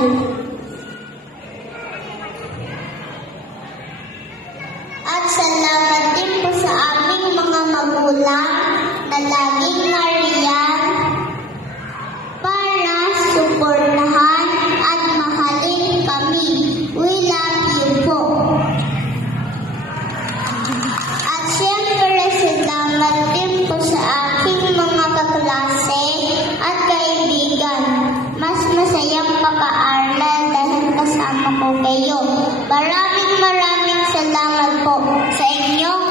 At salamat din po sa aming mga magulang na laging nariyan para suportahan at mahalin kami. We love you po. At siyempre salamat din po sa aking mga kaklase at kaibigan. Mas masayang pag-aaral dahil kasama ko kayo. Maraming salamat po sa inyong